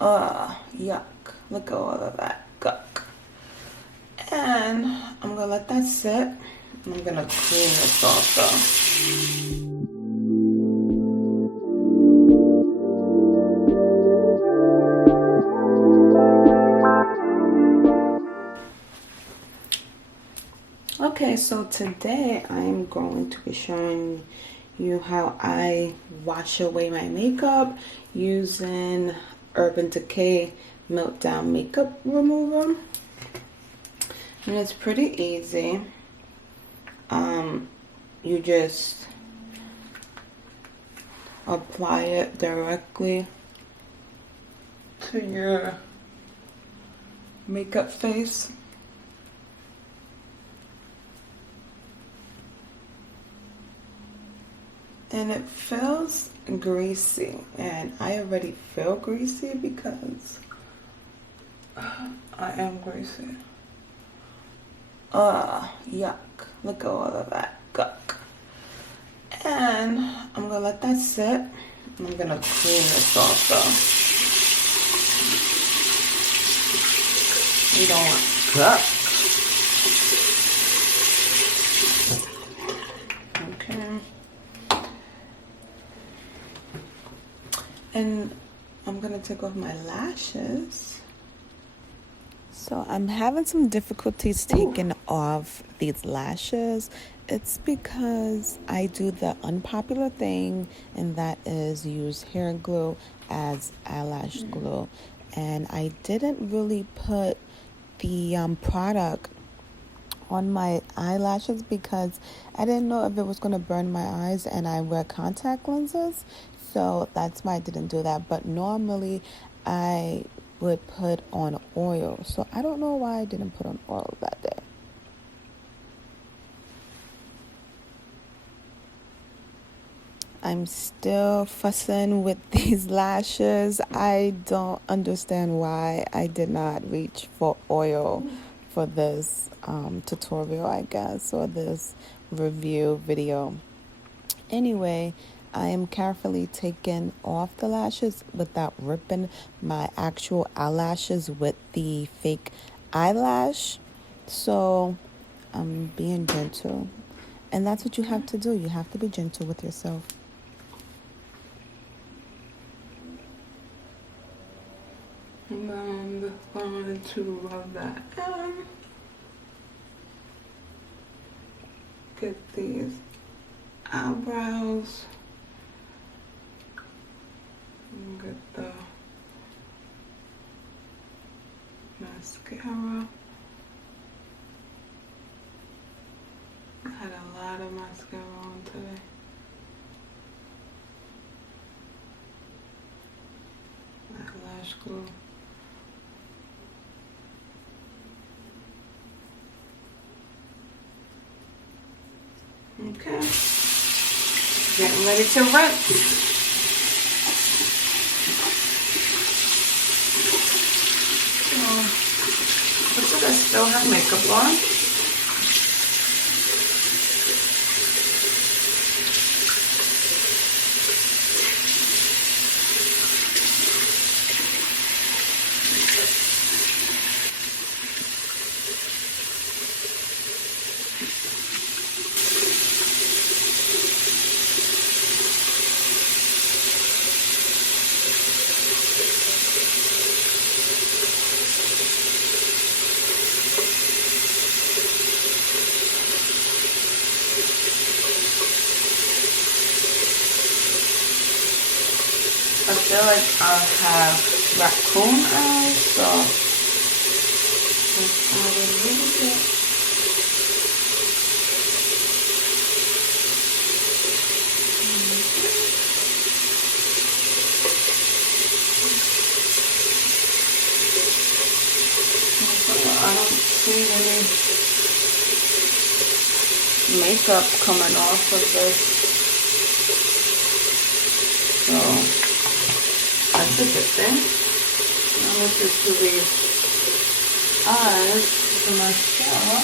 Yuck. Look at all of that guck. And I'm gonna let that sit. I'm gonna clean this off though. Okay, so today I'm going to be showing you how I wash away my makeup using Urban Decay Meltdown makeup remover. And it's pretty easy. You just apply it directly to your makeup face. And it feels greasy, and I already feel greasy because I am greasy. Yuck. Look at all of that guck. And I'm gonna let that sit. I'm gonna clean this off though. You don't want guck. Okay. And I'm gonna take off my lashes. So I'm having some difficulties taking off these lashes. It's because I do the unpopular thing, and that is use hair glue as eyelash glue. And I didn't really put the product on my eyelashes because I didn't know if it was going to burn my eyes, and I wear contact lenses. So that's why I didn't do that. But normally I would put on oil. So I don't know why I didn't put on oil that day. I'm still fussing with these lashes. I don't understand why I did not reach for oil for this tutorial, I guess, or this review video. Anyway, I am carefully taking off the lashes without ripping my actual eyelashes with the fake eyelash. So I'm being gentle. And that's what you have to do. You have to be gentle with yourself. And I'm just going to rub that in. Get these eyebrows. And get the mascara. I had a lot of mascara on today. Eyelash glue. Okay. Getting ready to rinse. Looks like I still have makeup on. I feel like I have raccoon eyes, so let's add a little bit. I don't see any makeup coming off of this, so that's a good thing. Now let's just do these eyes with the mascara.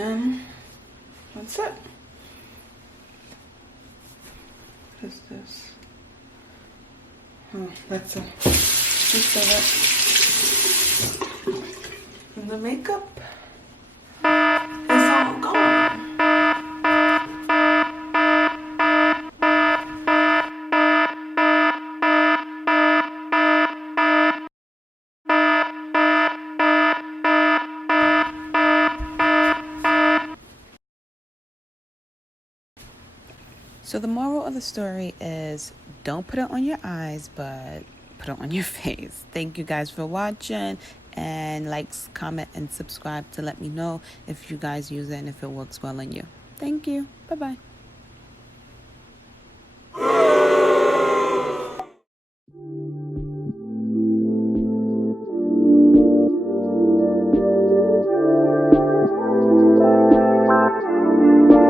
And that's it. What is this? Oh, that's a piece of it. And the makeup is all gone. So the moral of the story is don't put it on your eyes, but put it on your face. Thank you guys for watching, and likes, comment, and subscribe to let me know if you guys use it and if it works well on you. Thank you. Bye-bye.